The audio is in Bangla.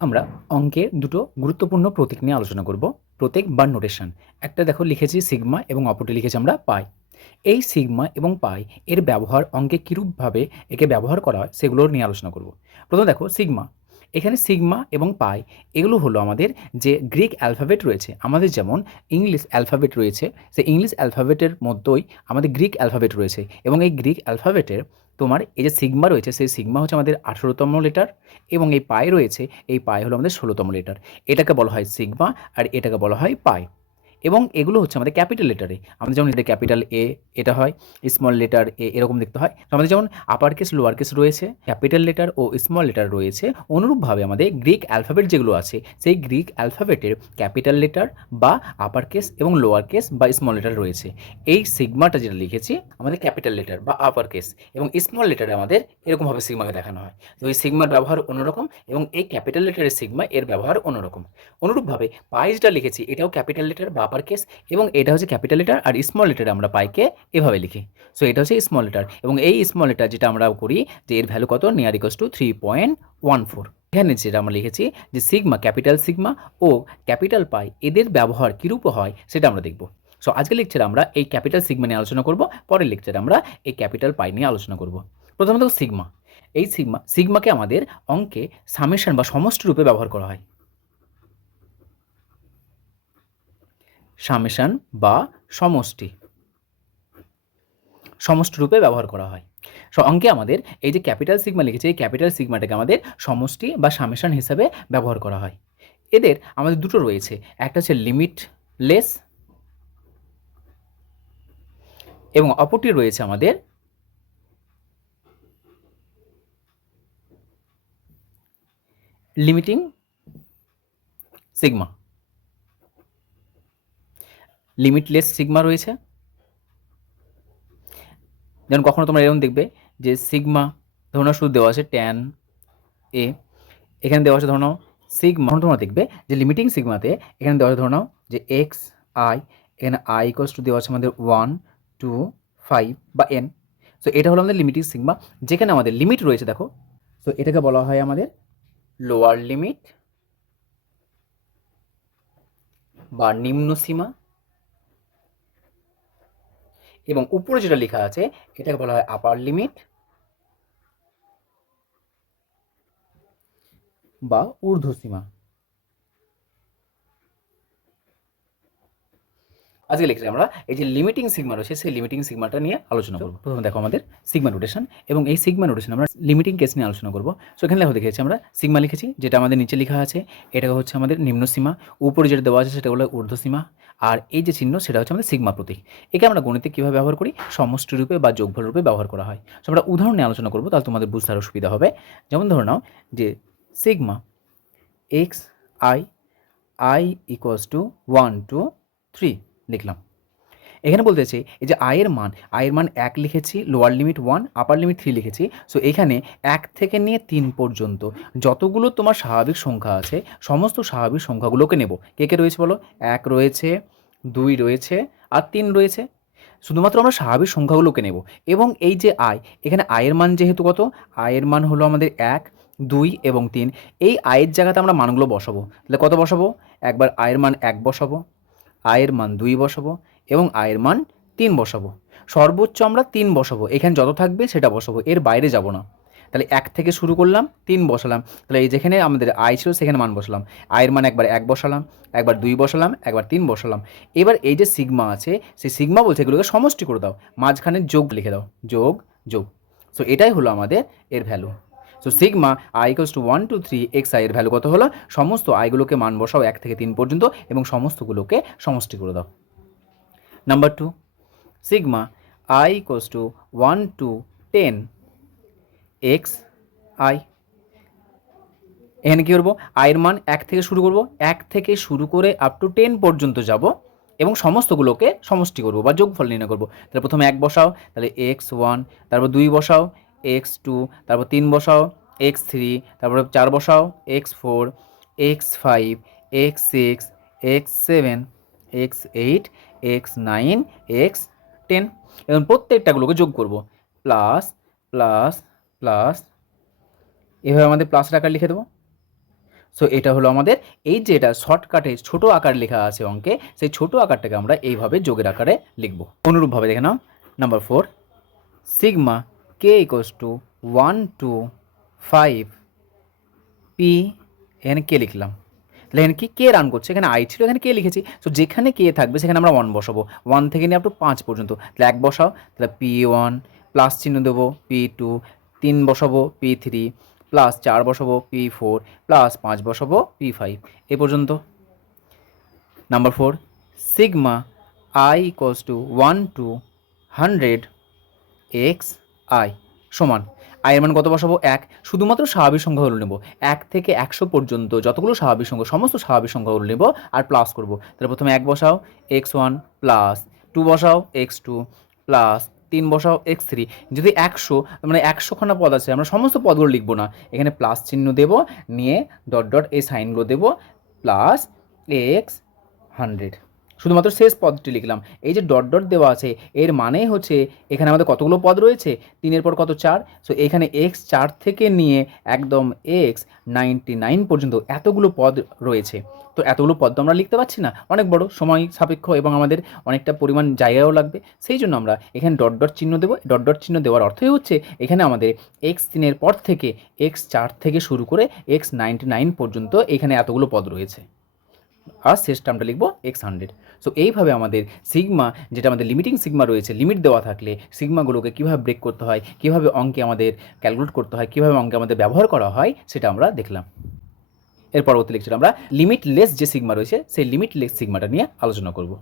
আমরা অঙ্কের দুটো গুরুত্বপূর্ণ প্রতীক নিয়ে আলোচনা করব। প্রতীক বা নোটেশন একটা দেখো লিখেছি সিগমা এবং অপরটি লিখেছি আমরা পাই এই সিগমা এবং পাই এর ব্যবহার অঙ্কে কীরূপভাবে একে ব্যবহার করা হয় সেগুলো নিয়ে আলোচনা করব। প্রথম দেখো সিগমা এখানে সিগমা এবং পাই এগুলো হলো আমাদের যে গ্রিক অ্যালফাবেট রয়েছে। আমাদের যেমন ইংলিশ অ্যালফাবেট রয়েছে, সেই ইংলিশ অ্যালফাবেটের মধ্যেই আমাদের গ্রিক অ্যালফাবেট রয়েছে এবং এই গ্রিক অ্যালফাবেটের তোমার এই যে সিগমা রয়েছে, সেই সিগমা হচ্ছে আমাদের আঠেরোতম লেটার এবং এই পায়ে রয়েছে, এই পায়ে হলো আমাদের ষোলোতম লেটার এটাকে বলা হয় সিগমা আর এটাকে বলা হয় পাই এবং এগুলো হচ্ছে আমাদের ক্যাপিটাল লেটারে আমাদের যেমন এটা ক্যাপিটাল এ এটা হয় স্মল লেটার এ এরকম দেখতে হয়। আমাদের যেমন আপার কেস লোয়ার কেস রয়েছে ক্যাপিটাল লেটার ও স্মল লেটার রয়েছে। অনুরূপভাবে আমাদের গ্রিক অ্যালফাবেট যেগুলো আছে, সেই গ্রিক অ্যালফাবেটের ক্যাপিটাল লেটার বা আপার কেস এবং লোয়ার কেস বা স্মল লেটার রয়েছে। এই সিগমাটা যেটা লিখেছি, আমাদের ক্যাপিটাল লেটার বা আপার কেস এবং স্মল লেটারে আমাদের এরকমভাবে সিগমাকে দেখানো হয়। তো এই সিগমার ব্যবহার অন্যরকম এবং এই ক্যাপিটাল লেটারের সিগমা এর ব্যবহার অন্যরকম। অনুরূপভাবে পাইজটা লিখেছি, এটাও ক্যাপিটাল লেটার বা আপার কেস এবং এটা হচ্ছে ক্যাপিটাল লেটার আর স্মল লেটারে আমরা পাইকে এভাবে লিখি। সো এটা হচ্ছে স্মল লেটার এবং এই স্মল লেটার যেটা আমরা করি যে এর ভ্যালু কত? Near equals to three point one four এখানে যেটা আমরা লিখেছি যে সিগমা ক্যাপিটাল সিগমা ও ক্যাপিটাল পাই এদের ব্যবহার কীরূপ হয় সেটা আমরা দেখব। সো আজকে লেকচারে আমরা এই ক্যাপিটাল সিগমা নিয়ে আলোচনা করব, পরের লেকচারে আমরা এই ক্যাপিটাল পাই নিয়ে আলোচনা করব। প্রথমত সিগমা এই সিগমা সিগমাকে আমাদের অঙ্কে সামেশন বা সমষ্টি রূপে ব্যবহার করা হয়। সামেশান বা সমষ্টি। সমষ্টি রূপে ব্যবহার করা হয়। অঙ্কে আমাদের এই যে ক্যাপিটাল সিগমা লিখেছে, এই ক্যাপিটাল সিগমাটাকে আমাদের সমষ্টি বা সামেশান হিসাবে ব্যবহার করা হয়। এদের আমাদের দুটো রয়েছে। একটা হচ্ছে লিমিটলেস এবং অপরটি রয়েছে আমাদের লিমিটিং সিগমা। লিমিটলেস সিগমা রয়েছে। যেমন কখনো তোমরা এরকম দেখবে যে সিগমা ধরুন শুধু দেওয়া আছে ট্যান এ এখানে দেওয়া আছে ধরো সিগমা তোমরা দেখবে যে লিমিটিং সিগমাতে এখানে দেওয়া আছে ধরো যে এক্স আই এখানে আই ইকোয়াস টু দেওয়া আছে আমাদের ওয়ান টু ফাইভ বা এন সো এটা হলো আমাদের লিমিটিং সিগমা যেখানে আমাদের লিমিট রয়েছে দেখো। সো এটাকে বলা হয় আমাদের লোয়ার লিমিট বা নিম্ন সীমা। এবং উপরে যেটা লেখা আছে এটাকে বলা হয় আপার লিমিট বা ঊর্ধ্বসীমা। আজকে লেকচারে আমরা এই যে লিমিটিং সিগমা রয়েছে সেই লিমিটিং সিগমাটা নিয়ে আলোচনা করব। প্রথমে দেখো আমাদের সিগমা নোটেশন এবং এই সিগমা নোটেশন আমরা লিমিটিং কেস নিয়ে আলোচনা করব। সো এখানে দেখো দেখেছি আমরা সিগমা লিখেছি যেটা আমাদের নিচে লেখা আছে এটা হচ্ছে আমাদের নিম্ন সীমা উপরে যেটা দেওয়া আছে সেটা হলো ঊর্ধ্বসীমা আর এই যে চিহ্ন সেটা হচ্ছে আমাদের সিগমা প্রতীক। একে আমরা গণিতে কীভাবে ব্যবহার করি? সমষ্টি রূপে বা যোগফল রূপে ব্যবহার করা হয়। সো আমরা উদাহরণ নিয়ে আলোচনা করব তাহলে তোমাদের বুঝতে আরও সুবিধা হবে। যেমন ধরে নাও যে sigma x i i equals to one to three লিখলাম এখানে বলতেছে এই যে আয়ের মান আয়ের মান এক লিখেছি lower limit one upper limit three লিখেছি। সো এখানে এক থেকে নিয়ে তিন পর্যন্ত যতগুলো তোমার স্বাভাবিক সংখ্যা আছে, সমস্ত স্বাভাবিক সংখ্যাগুলোকে নেব। কে কে রয়েছে বলো? এক রয়েছে, দুই রয়েছে, আর তিন রয়েছে। শুধুমাত্র আমরা স্বাভাবিক সংখ্যাগুলোকে নেব। এবং এই যে আয় এখানে আয়ের মান যেহেতু কত? আয়ের মান হলো আমাদের এক, দুই এবং তিন। এই আয়ের জায়গাতে আমরা মানগুলো বসাবো। তাহলে কত বসাবো? একবার আয়ের মান এক বসাবো। আয়ের মান দুই বসাবো এবং আয়ের মান তিন বসাবো। সর্বোচ্চ আমরা তিন বসাবো। এখানে যত থাকবে সেটা বসাবো। এর বাইরে যাব না। তাহলে এক থেকে শুরু করলাম, তিন বসালাম। তাহলে এই যেখানে আমাদের আয় ছিল সেখানে মান বসালাম। আয়ের মান একবার এক বসালাম, একবার দুই বসালাম, একবার তিন বসালাম। এবার এই যে সিগমা আছে, সেই সিগমা বলছে এগুলোকে সমষ্টি করে দাও। মাঝখানে যোগ লিখে দাও। যোগ যোগ। সো এটাই হলো আমাদের এর value so sigma i equals to one to three x i এর ভ্যালু কত হলো? সমস্ত আইগুলোকে মান বসাও এক থেকে তিন পর্যন্ত এবং সমস্তগুলোকে সমষ্টি করে দাও। Number two sigma i equals to one to ten x i এখানে কী করব? আয়ের মান এক থেকে শুরু করব। এক থেকে শুরু করে আপ টু টেন পর্যন্ত যাব এবং সমস্তগুলোকে সমষ্টি করব বা যোগফল নির্ণয় করব। তাহলে প্রথমে এক বসাও, তাহলে এক্স ওয়ান তারপর দুই বসাও এক্স টু, তারপর তিন বসাও, এক্স থ্রি, তারপরে চার বসাও, x four, x five, x six, x seven, x eight, x nine, x ten. এবং প্রত্যেকটাগুলোকে যোগ করব। প্লাস প্লাস প্লাস, এভাবে আমাদের প্লাস আকার লিখে দেবো। সো এটা হলো আমাদের এই যে এটা শর্টকাটে ছোট আকার লেখা আছে অঙ্কে, সেই ছোট আকারটাকে আমরা এইভাবে যোগের আকারে লিখব। অনুরূপভাবে দেখে নাও। Number four sigma k equals to one to five p এখানে কে লিখলাম। তাহলে এখানে কি কে রান করছে? এখানে আই ছিল, এখানে কে লিখেছি। সো যেখানে কে থাকবে, সেখানে আমরা ওয়ান বসাবো। ওয়ান থেকে নিয়ে আপ টু পাঁচ পর্যন্ত। তাহলে এক বসাও, তাহলে পি ওয়ান প্লাস চিহ্ন দেবো পি টু তিন বসাবো পি থ্রি প্লাস চার বসাবো পি ফোর প্লাস পাঁচ বসাবো পি ফাইভ এ পর্যন্ত। Number four sigma i equals to one to hundred x i সমান। আয়ের মান কত বসাবো? এক। শুধুমাত্র স্বাভাবিক সংখ্যাগুলো নেব। এক থেকে একশো পর্যন্ত যতগুলো স্বাভাবিক সংখ্যা, সমস্ত স্বাভাবিক সংখ্যাগুলো নেব আর প্লাস করব। তাহলে প্রথমে এক বসাও এক্স ওয়ান প্লাস টু বসাও এক্স টু প্লাস তিন বসাও এক্স থ্রি যদি একশো মানে একশোখানা পদ আছে, আমরা সমস্ত পদগুলো লিখব না। এখানে প্লাস চিহ্ন দেব, নিয়ে ডট ডট এই সাইনগুলো দেবো প্লাস এক্স হান্ড্রেড শুধুমাত্র শেষ পদটি লিখলাম। এই যে ডট ডট দেওয়া আছে, এর মানে হচ্ছে এখানে আমাদের কতগুলো পদ রয়েছে? তিনের পর কত চার? সো এখানে এক্স চার থেকে নিয়ে একদম এক্স নাইনটি নাইন পর্যন্ত এতগুলো পদ রয়েছে। তো এতগুলো পদ তো আমরা লিখতে পারছি না। অনেক বড়, সময় সাপেক্ষ এবং আমাদের অনেকটা পরিমাণ জায়গাও লাগবে। সেই জন্য আমরা এখানে ডট ডট চিহ্ন দেবো। ডট ডট চিহ্ন দেওয়ার অর্থই হচ্ছে এখানে আমাদের এক্স তিনের পর থেকে এক্স চার থেকে শুরু করে এক্স নাইনটি নাইন পর্যন্ত এখানে এতগুলো পদ রয়েছে। আর শেষ টার্মটা লিখব এক্স হান্ড্রেড সো এইভাবে আমাদের সিগমা যেটা আমাদের লিমিটিং সিগমা রয়েছে লিমিট দেওয়া থাকলে সিগমাগুলোকে কীভাবে ব্রেক করতে হয়, কীভাবে অঙ্কে আমাদের ক্যালকুলেট করতে হয়, কীভাবে অঙ্কে আমাদের ব্যবহার করা হয়, সেটা আমরা দেখলাম। এর পরবর্তী লেকচার আমরা লিমিটলেস যে সিগমা রয়েছে, সেই লিমিটলেস সিগমাটা নিয়ে আলোচনা করব।